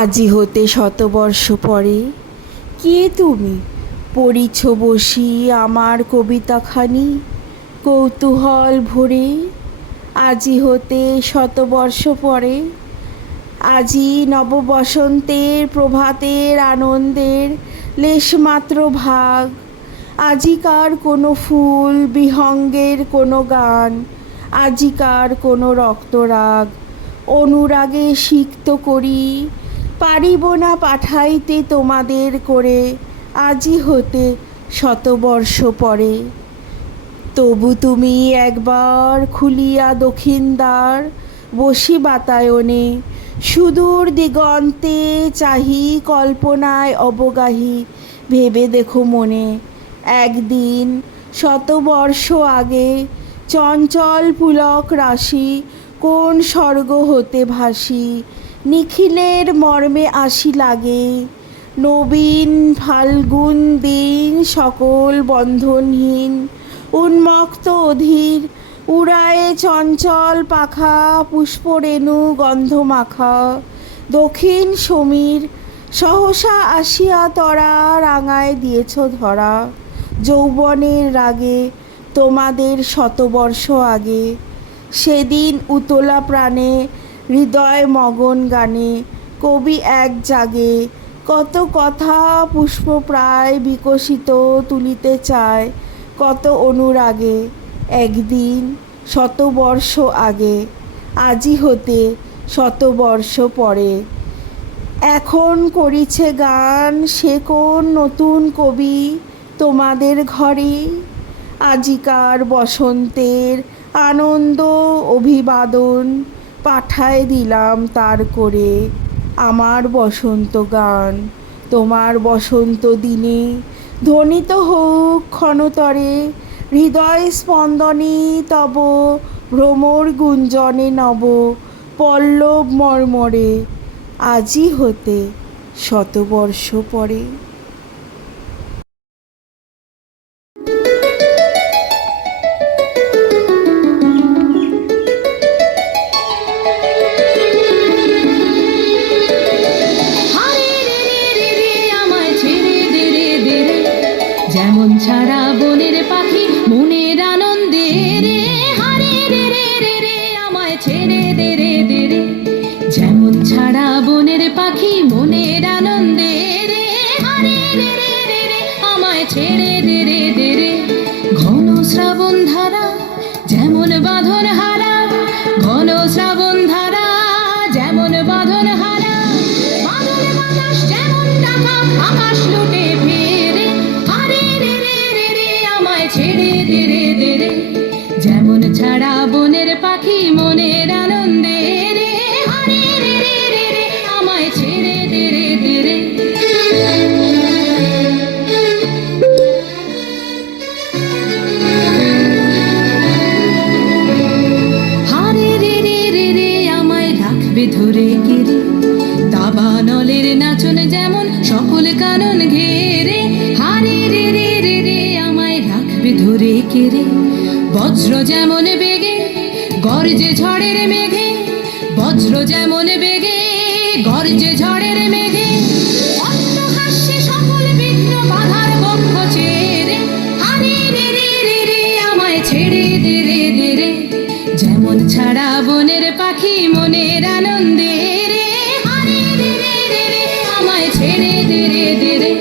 আজি হতে শতবর্ষ পরে কে তুমি পড়িছ বসি আমার কবিতাখানি কৌতূহল ভরে। আজি হতে শতবর্ষ পরে, আজি নববসন্তের প্রভাতের আনন্দের লেশমাত্র ভাগ। আজিকার কোনো ফুল বিহঙ্গের কোনো গান, আজিকার কোনো রক্তরাগ অনুরাগে সিক্ত করি পারিব না পাঠাইতে তোমাদের করে আজি হতে শতবর্ষ পরে। তবু তুমি একবার খুলিয়া দক্ষিণ দ্বার বসি বাতায়নে সুদূর দিগন্তে চাহি কল্পনায় অবগাহী ভেবে দেখো মনে একদিন শতবর্ষ আগে চঞ্চল পুলক রাশি কোন স্বর্গ হতে ভাসি নিখিলের মর্মে আসি লাগে। নবীন ফাল্গুন দিন সকল বন্ধনহীন উন্মুক্ত অধীর উড়ায়ে চঞ্চল পাখা পুষ্পরেণু গন্ধমাখা। দক্ষিণ সমীর সহসা আসিয়া তরা রাঙায় দিয়েছ ধরা যৌবনের রাগে তোমাদের শতবর্ষ আগে। সেদিন উতলা প্রাণে হৃদয় মগন গানে কবি এক জাগে কত কথা পুষ্পপ্রায় বিকশিত তুলিতে চায় কত অনুরাগে। একদিন শতবর্ষ আগে আজি হতে শতবর্ষ পরে। এখন করিছে গান সে কোন নতুন কবি তোমাদের ঘরে। আজিকার বসন্তের আনন্দ অভিবাদন পাঠায় দিলাম তার করে আমার বসন্ত গান। তোমার বসন্ত দিনে ধ্বনিত হোক ক্ষণতরে হৃদয় স্পন্দনে তব ভ্রমর গুঞ্জনে নব পল্লব মর্মরে আজি হতে শতবর্ষ পরে। যেমন ছাড়া বনের পাখি মনের আনন্দে রে হারে রে রে রে রে আমায় ছেড়ে দে রে দে রে। যেমন ছাড়া বনের পাখি মনের আনন্দে রে হারে রে রে রে রে আমায় ছেড়ে দে রে দে রে। ঘন শ্রাবণ ধারা যেমন বাঁধন হারা, ঘন শ্রাবণ ধারা যেমন বাঁধন হারা, বাদল বাতাস যেমন ডাকা আকাশ লুটে ফেরে ছেড়ে দে রে দে রে। যেমন ছাড়া বনের পাখি মনের আনন্দে রে হারে রে রে রে রে আমায় ছেড়ে দে রে দে রে। হারে রে রে রে রে আমায় রাখবে ধরে গিরে দাবানলের নাচন যেমন সকল কানন ঘেরে। হারে রে রে রে রে আমায় রাখবে ধরে কেড়ে বজ্র যেমন বেগে গর্জে ঝড়ের মেঘে, বজ্র যেমন বেগে গর্জে ঝড়ের মেঘে। অট্টহাস্যে সকল বিঘ্ন বাধার বক্ষ ছেড়ে হারে রে রে রে রে আমায় ছেড়ে দে রে দে রে। যেমন ছাড়া বনের পাখি মনের আনন্দে রে হারে রে রে রে রে আমায় ছেড়ে দে রে দে রে।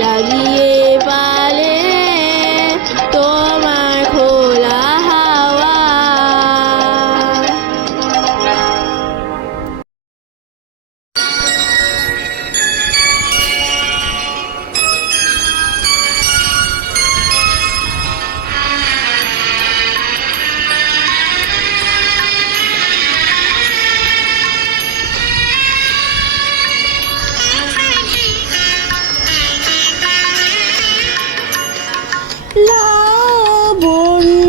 লাগিয়ে পালে তোমার খোলা হাওয়া।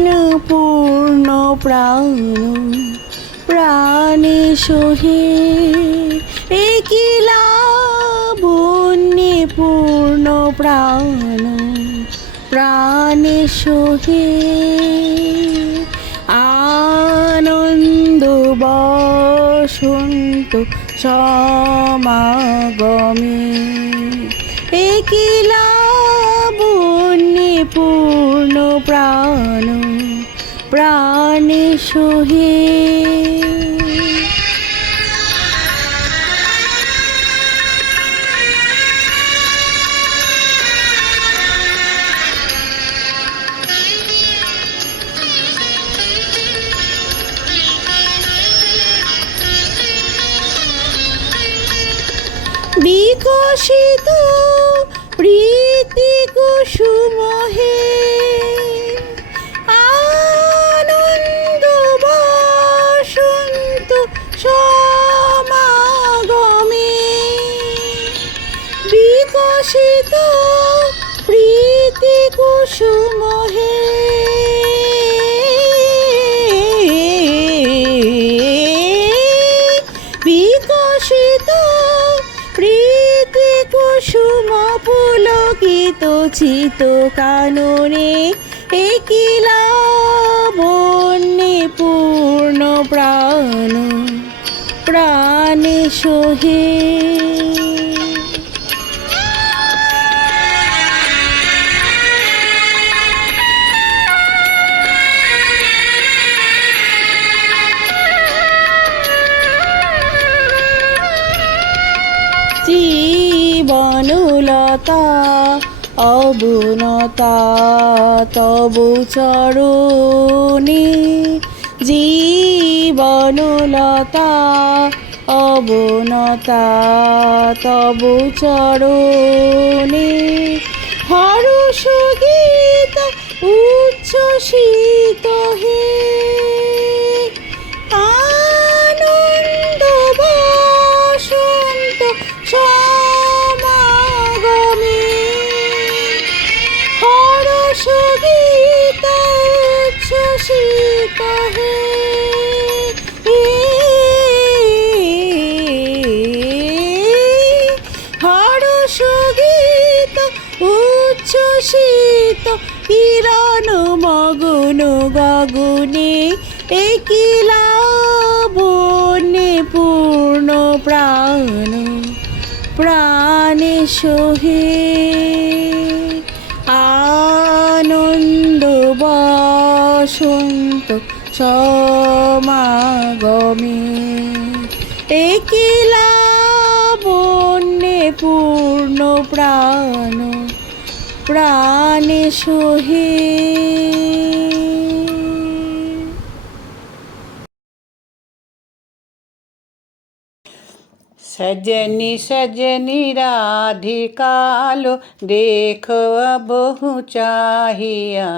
লাবণ্যপূর্ণ প্রাণ প্রাণে সোহে, একই লাবণ্যপূর্ণ প্রাণ প্রাণে সোহে। আনন্দ বসন্ত সমাগমে, একই লাবণ্যপূর্ণ প্রাণ প্রাণে সোহে। বিকশিত প্রীতি কুসুম হে, আনন্দ বসন্ত সমাগমে, বিকশিত প্রীতি কুসুম হে, বিকশিত প্রীতি কুসুম পুলকিত চিত কাননে, একই লাবণ্যপূর্ণ প্রাণ প্রাণে সোহে। জীবনলতা অবনতা তবু চরণে, জীবনলতা অবনতা তবু চরণে, হর্ষ গীত উচ্ছ্বসিত হে, আনন্দ বসন্ত সমাগমে, হর্ষ গীত উচ্ছ্বসিত হে, হর্ষ গীত উচ্ছ্বসিত কিরণ মগন গগনে, একই লাবণ্যপূর্ণ প্রাণ প্রাণে সোহে। আনন্দ বসন্ত সমাগমে, একই লাবণ্যপূর্ণ প্রাণ প্রাণে সোহে। सजनी सजनी राधिकालो देखो बहु चाहिया,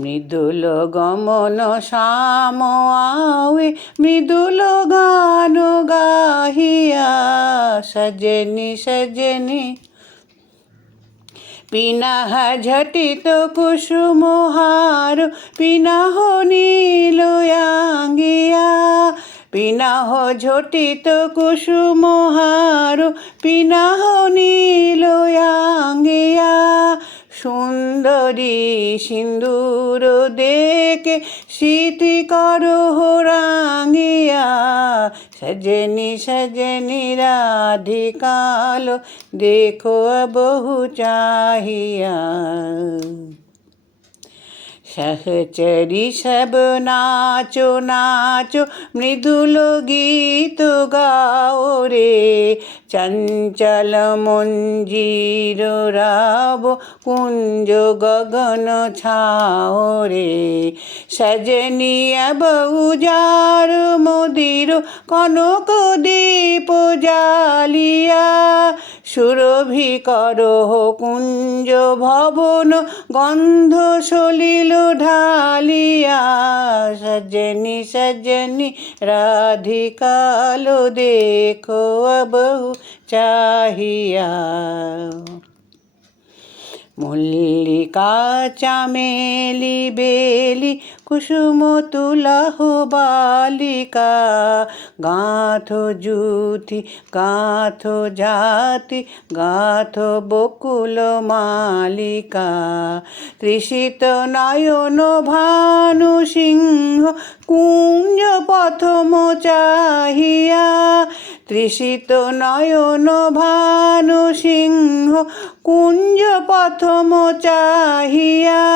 মৃদুল গমন শ্যাম আওয়ে মৃদুল গান গাহিয়া। সজনি সজনি পিনাহ ঝটিত কুসুমহার, পিনাহ নীলয়াঙ্গিয়া, পিনাহ ঝটিত কুসুমহার, পিনাহ নীলয়াঙ্গিয়া। সুন্দরী সিন্দুর দেখে স্মৃতি করো রাঙ্গিয়া, সজনি সজনি রাধিকালো দেখো বহু चाहिया। सहचरी सब नाचो नाचो मृदुल गीत गाओ रे, চঞ্চল মঞ্জির রাব কুঞ্জ গগন ছাও রে সজনিয়া বহুজার মোদির কনক দীপ জালিয়া সুরভি করহ কুঞ্জ ভবন গন্ধ সলিল ঢালিয়া সজনি সজনি রাধিকালো দেখো বহু চাহিয়া মল্লিকা চামেলি বেলি কুসুম তুলাহ বালিকা গাঁথো জুথি গাঁথো জাতি গাঁথো বকুল মালিকা তৃষিত নয়ন ভানু সিংহ কুঞ্জ প্রথম চাহিয়া তৃষিত নয়ন ভানু সিংহ কুঞ্জ প্রথম চাহিয়া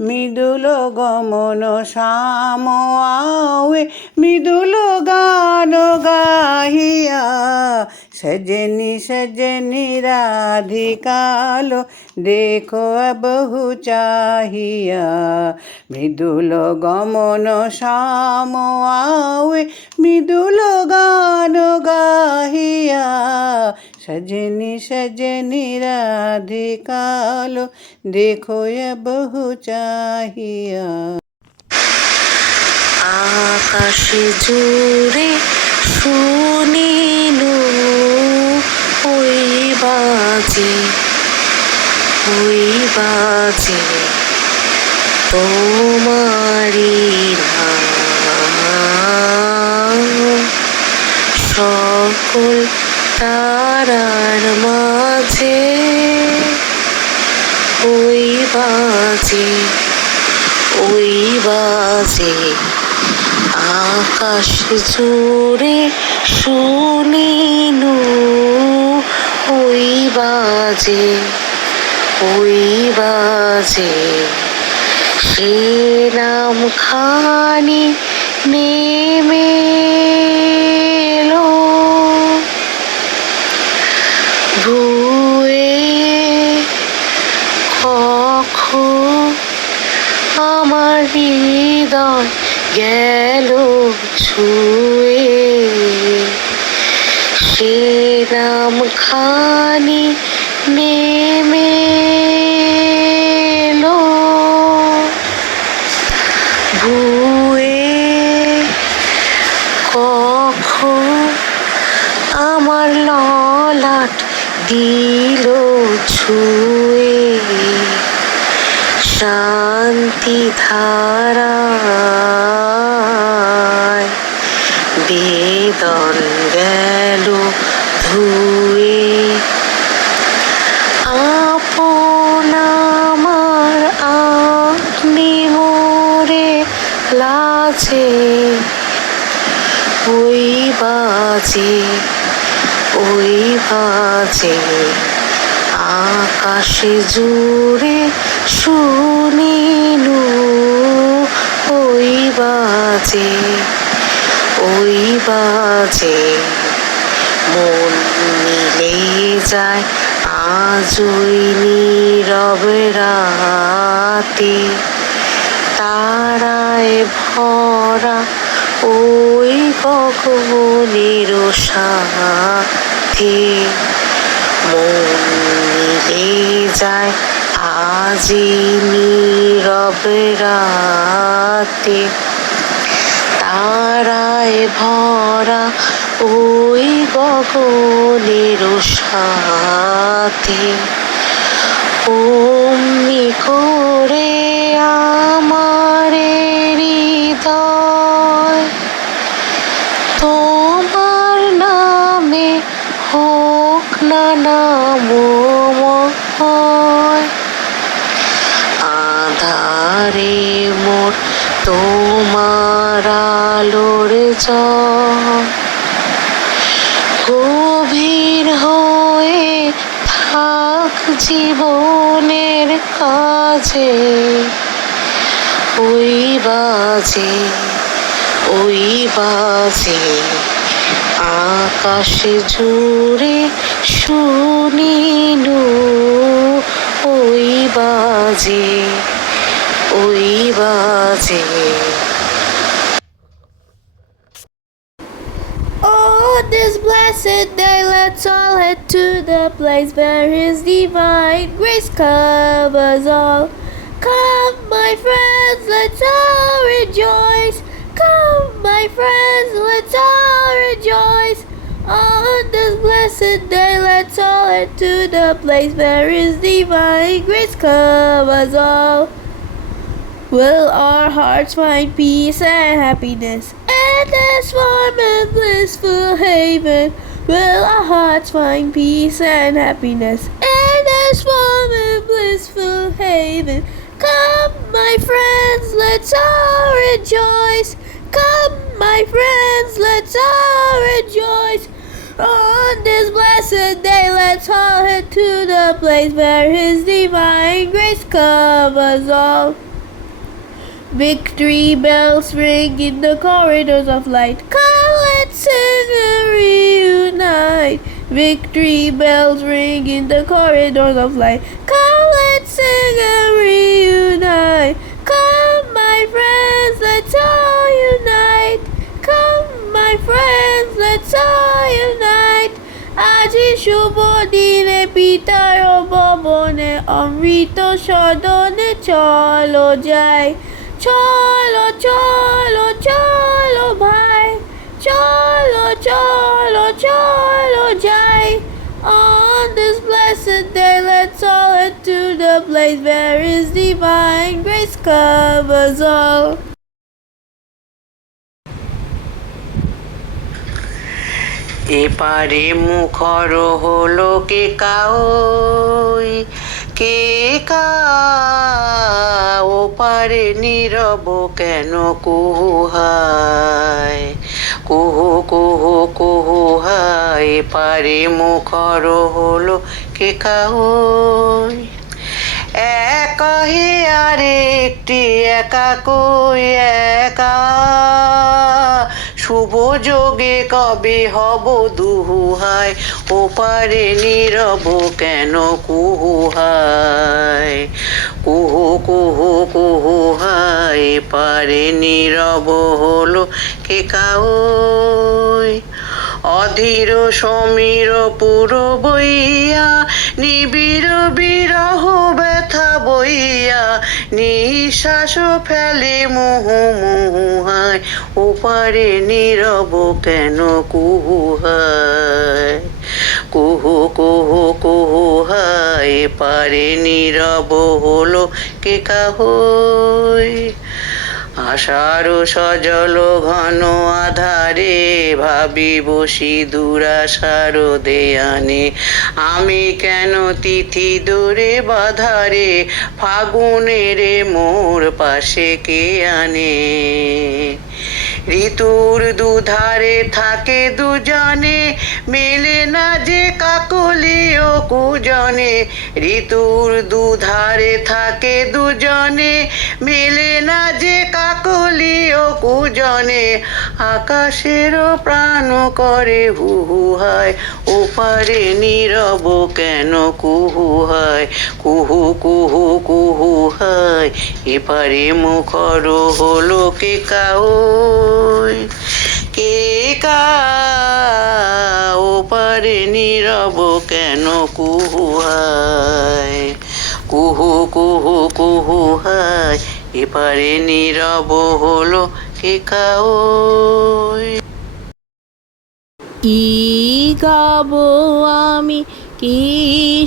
মৃদুল গমন শ্যাম আওয়ে মৃদুল গান গাহিয়া সজনি সজনি রাধিকালো দেখো বহু চাহিয়া মৃদুল গমন শ্যাম আওয়ে মৃদুল গান গাহিয়া সজনি সজনি রাধিকালো দেখো বহু চাহিয়া আকাশে জুড়ে শুনিল ওই বাজে তোমারি নাম সকল তারার মাঝে ওই বাজে আকাশ জুড়ে শুনিল ওই বাজে সে নাম খানি নেমে এলো ভুয়ে কখন আমার হৃদয় গেল ছুঁয়ে সে নাম খানি নেমে এলো ভুয়ে কখন আমার ললাট দিল ছুঁয়ে শান্তি ধারায় বেদন গেল ধুয়ে আপন আমার আপনি মোরে লাজে ওই বাজে আকাশে জুড়ে শুনিলু ওই বাজে মন মিলে যায় আজই নীরব রাতে তারায় ভরা ওই গগনের সাথে মন মিলে যায় আজি নীরব রাতে তারায় ভরা ওই গগনের সাথে অমনি করে আমার হৃদয় তোমার নামে হোক না নামময় আধারে মোর তোমার আলোর জল গভীর হয়ে থাক জীবনের কাজে ওই বাজে আকাশে জুড়ে শুনিনু ওই বাজে ওই বাজে। Oh, this blessed day, let's all head to the place where His divine grace covers all. Come, my friends, let's all rejoice. Come, my friends, let's all rejoice. On this blessed day, let's all head to the place where His divine grace covers all. Will our hearts find peace and happiness in this warm and blissful haven? Will our hearts find peace and happiness in this warm and blissful haven? Come, my friends, let's all rejoice. Come, my friends, let's all rejoice. On this blessed day, let's all head to the place where His divine grace covers all. Victory bells ring in the corridors of light. Come, let's sing and reunite. Victory bells ring in the corridors of light. Come, let's sing and reunite. Come, my friends, let's all unite. Come, my friends, let's all unite. আজি শুভ দিনে পিতার ভবনে অমৃত সদনে চলো যাই। চলো চলো চলো ভাই, চলো চলো চলো যাই। On this blessed day, let's all head to the place where His divine grace covers all. এপারে মুখর হলো কে কাওই কে কা, ওপারে নীরব কেন কুহু হায় কুহু কুহু কুহু হায়। এপারে মুখর হলো কে কাওই, একা হে আরেকটি একা কই একা। শুভ যোগে কবে হব দুহু হায়, ওপারে নীরব কেন কুহু হায় কুহু কুহু কুহু হায়। এপারে নীরব হলো কে কাওই, অধীর সমীর পুর বইয়া নিবিড় বিরহ ব্যথা বইয়া নিঃশ্বাস ফেলে মুহু মুহু হায়, ওপারে নীরব কেন কুহু হায় কুহু কুহু কুহু হায়। এপারে নীরব হলো কে কাহই, আষাঢ় সজল ঘন আধারে ভাবি বসি দুরাশার দেয়ানে। আমি কেন তিথি দূরে বাধারে, ফাগুনের মোর পাশে কে আনে। ঋতুর দুধারে থাকে দুজনে, মেলে না যে কাকলি ও কুজনে। ঋতুর দুধারে থাকে দুজনে, মেলে না যে কাকলি ও কুজনে। আকাশেরও প্রাণ করে হু হু হায়, ওপারে নীরব কেন কুহু হায় কুহু কুহু কুহু হায়। এপারে মুখর হলো কে কাওই কে কা, ওপারে নীরব কেন কুহু হায় কুহু কুহু কুহু হায়। এপারে নীরব হলো কে কাওই। কি গাবো আমি, কি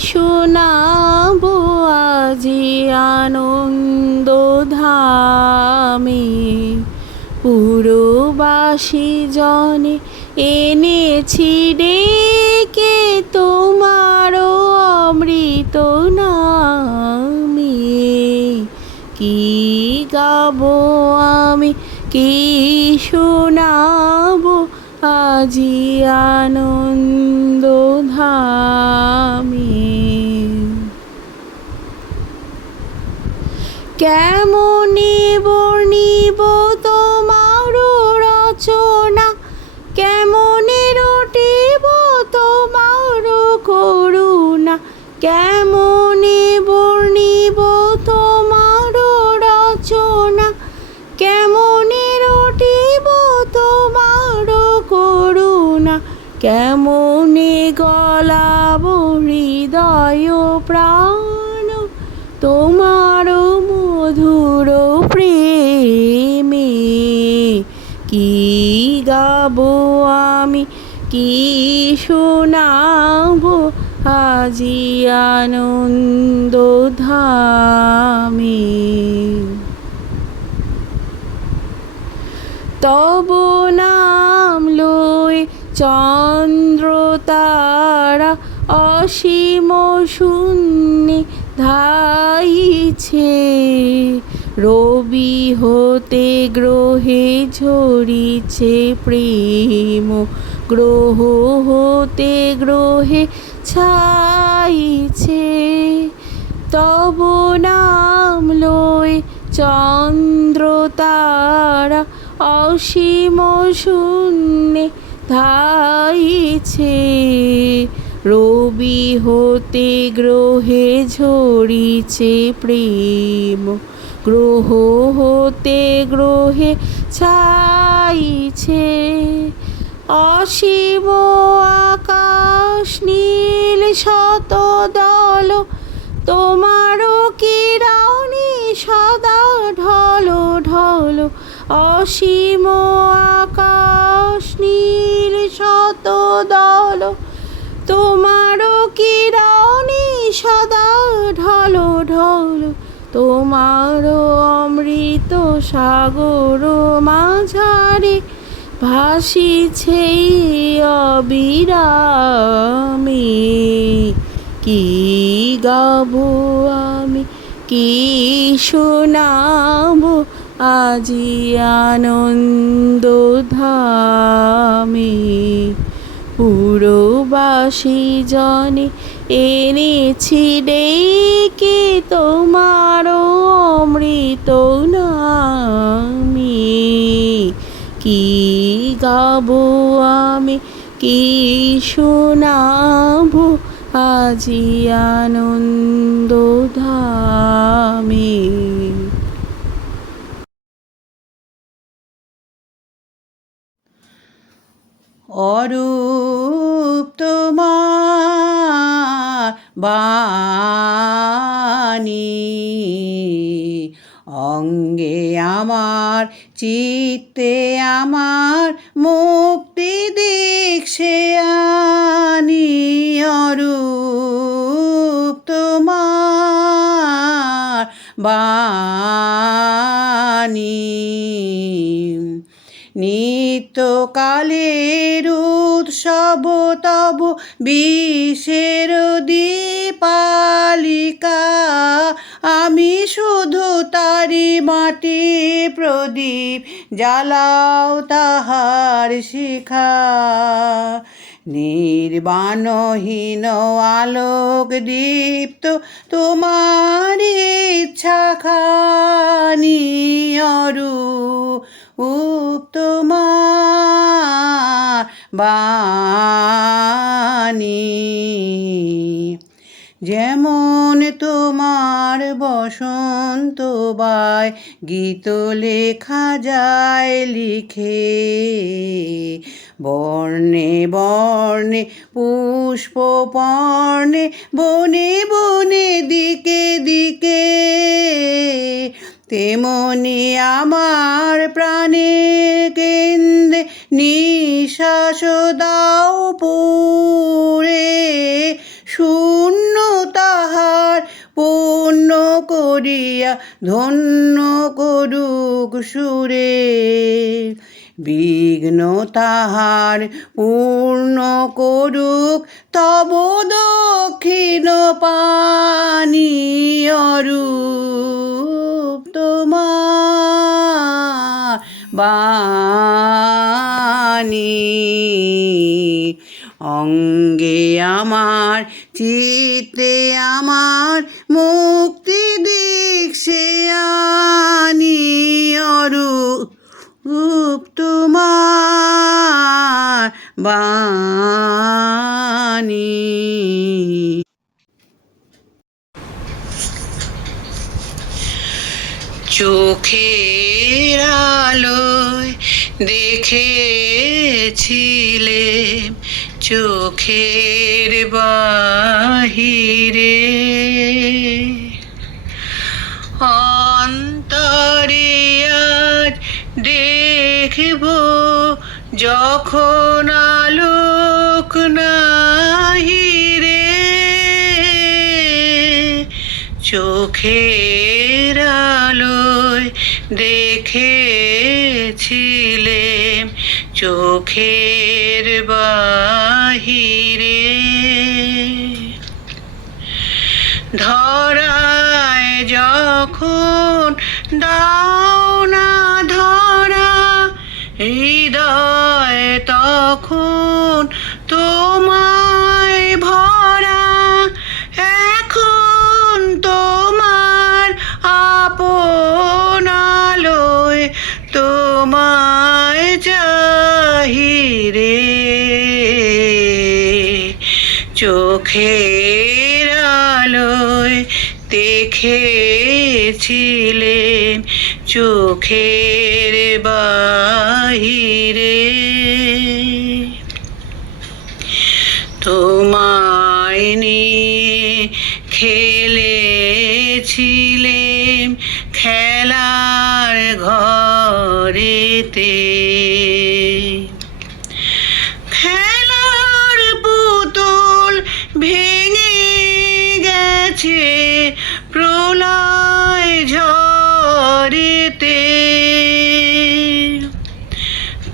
শোনাবো আজি আনন্দ ধামে। পুরবাসী জনে এনেছি ডেকে তোমারও অমৃত নামে। কি গাবো আমি, কি শোনাবো আজি আনন্দ ধামে। কেমনে বর্ণিব তোমার রচনা, কেমনে প্রাণ তোমার মধুর প্রেমে। কি গাবো আমি, কি শোনাবো আজি আনন্দ ধামে। তব নাম লই চন্দ্র তারা অসীম শূন্যে ধাইছে। রবি হতে গ্রহে ঝরিছে প্রেম, গ্রহ হতে গ্রহে ছাইছে। তব নাম লই চন্দ্র তারা অসীম শূন্যে ধাইছে। রবি হতে গ্রহে ঝরিছে প্রেম, গ্রহ হতে গ্রহে ছাইছে। অসীম আকাশ নীল শত দল, তোমারও কিরণে সদা ঢলো ঢলো। অসীম আকাশ নীল শত দল, তোমারও কিরণে সদা ঢলো ঢলো। তোমারও অমৃত সাগর মাঝারে ভাসিছে অবিরামে। কি গাবো আমি, কি শোনাবো আজি আনন্দ ধামে। পুরবাসী জনে এনেছি ডেকে তোমার অমৃত নামে। কি গাবো আমি, কি শোনাবো আজি আনন্দ ধামে। অরূপ তোমার বাণী, অঙ্গে আমার চিত্তে আমার মুক্তি দীক্ষে আনি। অরূপ তোমার বাণী, নিত্যকালের উৎসব তব বিষের দীপালিকা। আমি শুধু তারি মাটি প্রদীপ, জ্বালাও তাহার শিখা। নির্বাণহীন আলোক দীপ্ত তোমার ইচ্ছা খানি। অরূপ তোমার বাণী, যেমন তোমার বসন্ত বায় গীত লেখা যায় লিখে। বর্ণে বর্ণে পুষ্প পর্ণে, বনে বনে দিকে দিকে। তেমনি আমার প্রাণের কেন্দ্রে নিঃশ্বাস দাও পুরে। শূন্য তাহার পূর্ণ করিয়া ধন্য করুক সুরে। বিঘ্ন তাহার পূর্ণ করুক তব দক্ষিণ পানি। অরূপ তোমার বাণী, অঙ্গে আমার চিত্তে আমার মুক্তি দীক্ষে আনি। অরূপ তোমার বাণী। চোখের আলোয় দেখেছিলে চোখের বাহিরে। যখন আলোক নাহি রে, চোখের আলোয় দেখেছিলেম চোখের বাহিরে। ধরায় যখন দাও না ধরা, হৃদয় তখন তোমায় ভরা। এখন তোমার আপন আলোয় তোমায় চাহিরে, চোখের আলোয় দেখেছিলেন চোখের বাহিরে। তোমায় নিয়ে খেলেছিলেম খেলার ঘরেতে, খেলার পুতুল ভেঙে গেছে প্রলয় ঝড়েতে।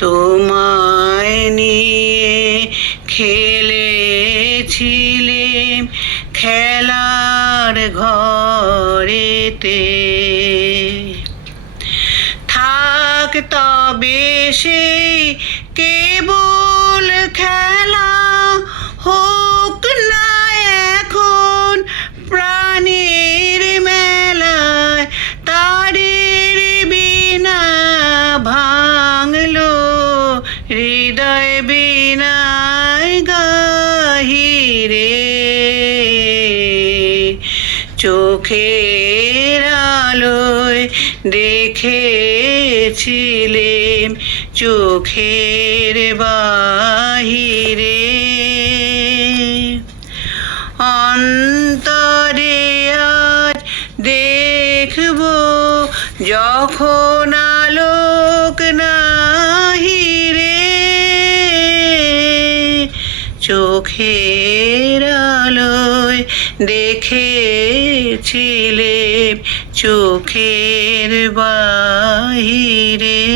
তোমায় নিয়ে খেলেছিলেম খেলার ঘরেতে, থাক তবে সেই কেবল খেলা, হোক না এখন প্রাণের মেলায়। তারের বিনা ভাঙলো হৃদয় বিনায় গাহিরে, চোখের আলোয় দেখেছিলেম চোখের বাহিরে। অন্তরে আজ দেখব যখন আলোক নাহি রে, চোখের আলোয় দেখেছিলেম চোখের বাহিরে।